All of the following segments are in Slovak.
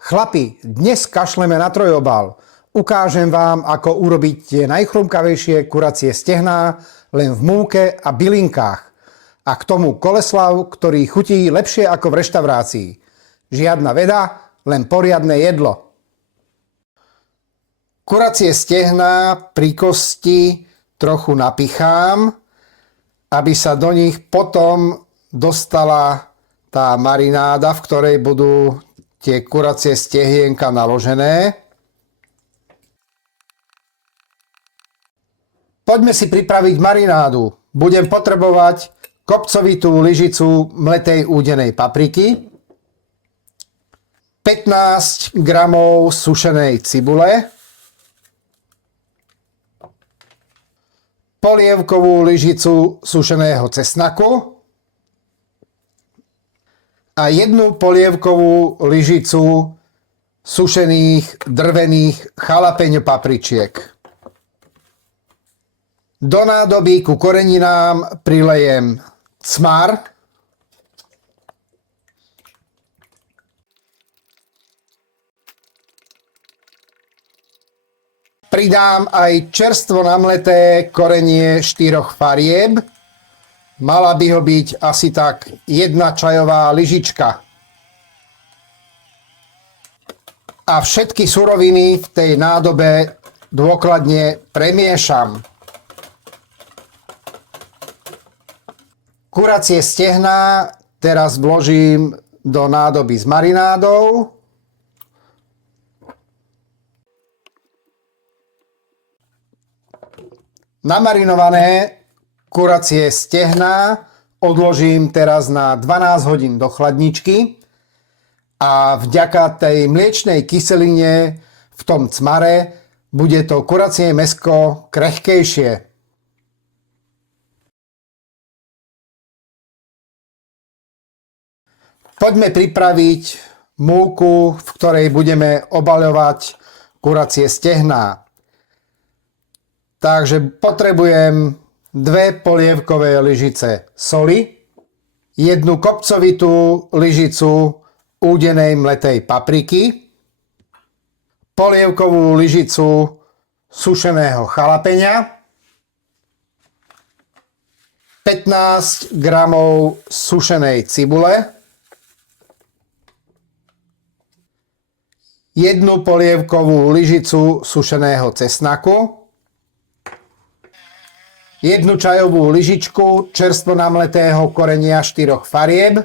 Chlapi, dnes kašleme na trojobal. Ukážem vám, ako urobiť tie najchrumkavejšie kuracie stehná len v múke a bylinkách. A k tomu koleslav, ktorý chutí lepšie ako v reštaurácii. Žiadna veda, len poriadne jedlo. Kuracie stehná pri kosti trochu napichám, aby sa do nich potom dostala tá marináda, v ktorej budú tie kuracie stehienka naložené. Poďme si pripraviť marinádu. Budem potrebovať kopcovitú lyžicu mletej údenej papriky, 15 gramov sušenej cibule, polievkovú lyžicu sušeného cesnaku a 1 polievkovú lyžicu sušených drvených jalapeňo papričiek. Do nádoby ku koreninám prilejem cmar, pridám aj čerstvo namleté korenie 4 farieb. Mala by ho byť asi tak 1 čajová lyžička. A všetky suroviny v tej nádobe dôkladne premiešam. Kuracie stehná teraz vložím do nádoby s marinádou. Namarinované kuracie stehná odložím teraz na 12 hodín do chladničky a vďaka tej mliečnej kyseline v tom cmare bude to kuracie mäsko krehkejšie. Poďme pripraviť múku, v ktorej budeme obaľovať kuracie stehná. Takže potrebujem 2 polievkové lyžice soli, 1 kopcovitú lyžicu údenej mletej papriky, polievkovú lyžicu sušeného jalapeňa, 15 gramov sušenej cibule, 1 polievkovú lyžicu sušeného cesnaku, 1 čajovú lyžičku čerstvo namletého korenia 4 farieb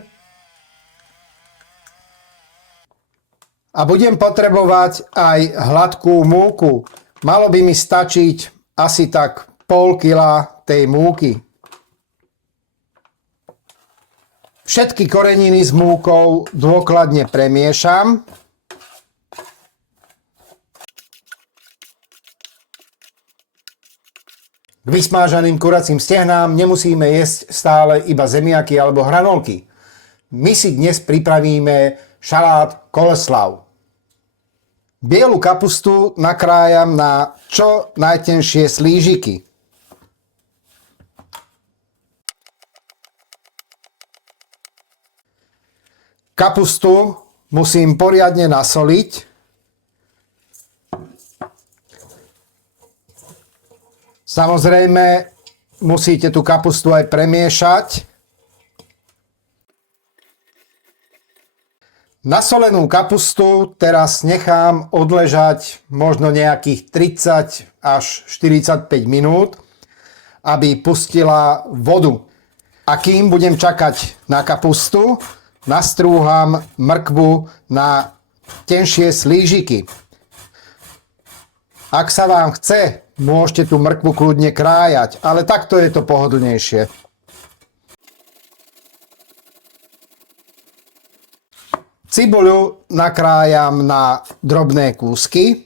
a budem potrebovať aj hladkú múku. Malo by mi stačiť asi tak pol kila tej múky. Všetky koreniny s múkou dôkladne premiešam. K vysmážaným kuracím stehnám nemusíme jesť stále iba zemiaky alebo hranolky. My si dnes pripravíme šalát koleslav. Bielu kapustu nakrájam na čo najtenšie slížiky. Kapustu musím poriadne nasoliť. Samozrejme, musíte tú kapustu aj premiešať. Nasolenú kapustu teraz nechám odležať možno nejakých 30 až 45 minút, aby pustila vodu. A kým budem čakať na kapustu, nastrúham mrkvu na tenšie slížiky. Ak sa vám chce, môžete tú mrkvu kľudne krájať, ale takto je to pohodlnejšie. Cibuľu nakrájam na drobné kúsky.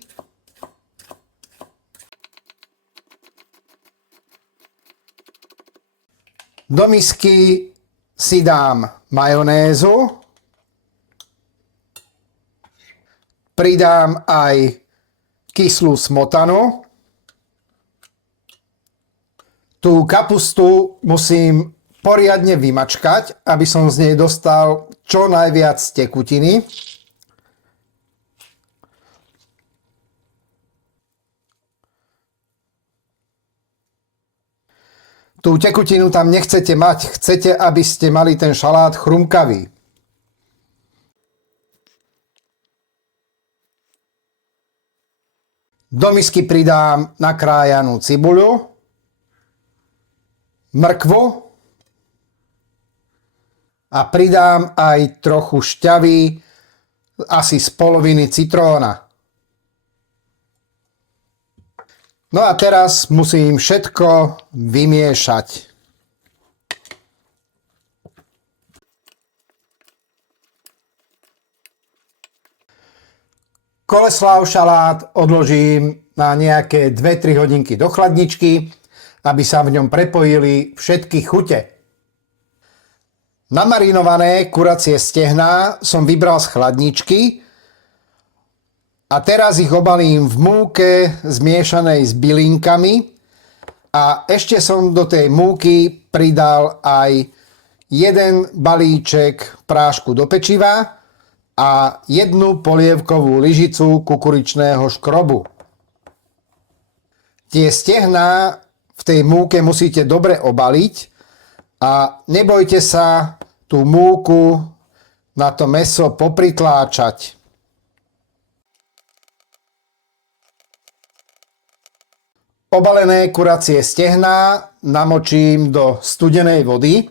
Do misky si dám majonézu. Pridám aj kyslú smotanu. Tú kapustu musím poriadne vymačkať, aby som z nej dostal čo najviac tekutiny. Tú tekutinu tam nechcete mať, chcete, aby ste mali ten šalát chrumkavý. Do misky pridám nakrájanú cibuľu, mrkvu a pridám aj trochu šťavy, asi z poloviny citróna. No a teraz musím všetko vymiešať. Koleslav šalát odložím na nejaké 2-3 hodinky do chladničky, aby sa v ňom prepojili všetky chute. Namarinované kuracie stehná som vybral z chladničky a teraz ich obalím v múke zmiešanej s bylinkami a ešte som do tej múky pridal aj 1 balíček prášku do pečiva a 1 polievkovú lyžicu kukuričného škrobu. Tie stehná v tej múke musíte dobre obaliť a nebojte sa tú múku na to mäso popritláčať. Obalené kuracie stehná namočím do studenej vody.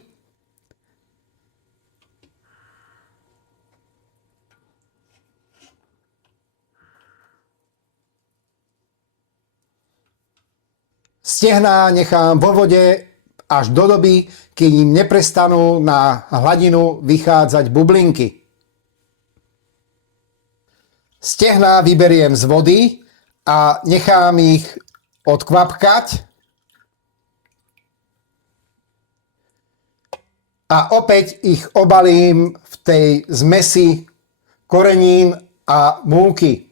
Stehná nechám vo vode až do doby, kým neprestanú na hladinu vychádzať bublinky. Stehná vyberiem z vody a nechám ich odkvapkať. A opäť ich obalím v tej zmesi korenín a múky.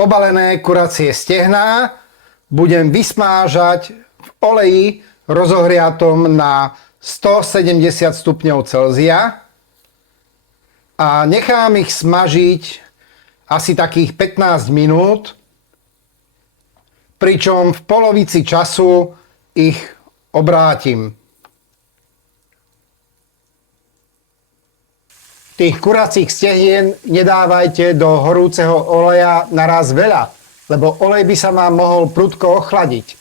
Obalené kuracie stehná budem vysmážať v oleji rozohriatom na 170 stupňov Celzia a nechám ich smažiť asi takých 15 minút, pričom v polovici času ich obrátim. Tých kuracích stehien nedávajte do horúceho oleja naraz veľa, lebo olej by sa vám mohol prudko ochladiť.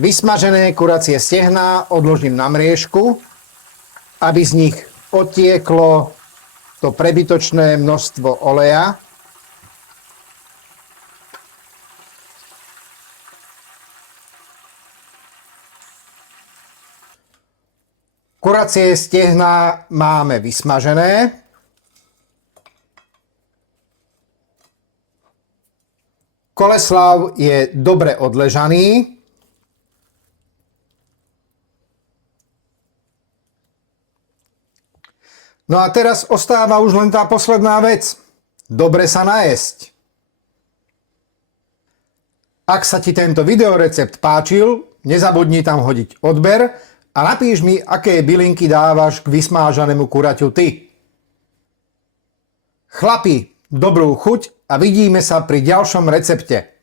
Vysmažené kuracie stehná odložím na mriežku, aby z nich odtieklo to prebytočné množstvo oleja. Kuracie stehná máme vysmažené. Koleslav je dobre odležaný. No a teraz ostáva už len tá posledná vec. Dobre sa najesť. Ak sa ti tento videorecept páčil, nezabudni tam hodiť odber a napíš mi, aké bylinky dávaš k vysmážanému kuraťu ty. Chlapi, dobrú chuť a vidíme sa pri ďalšom recepte.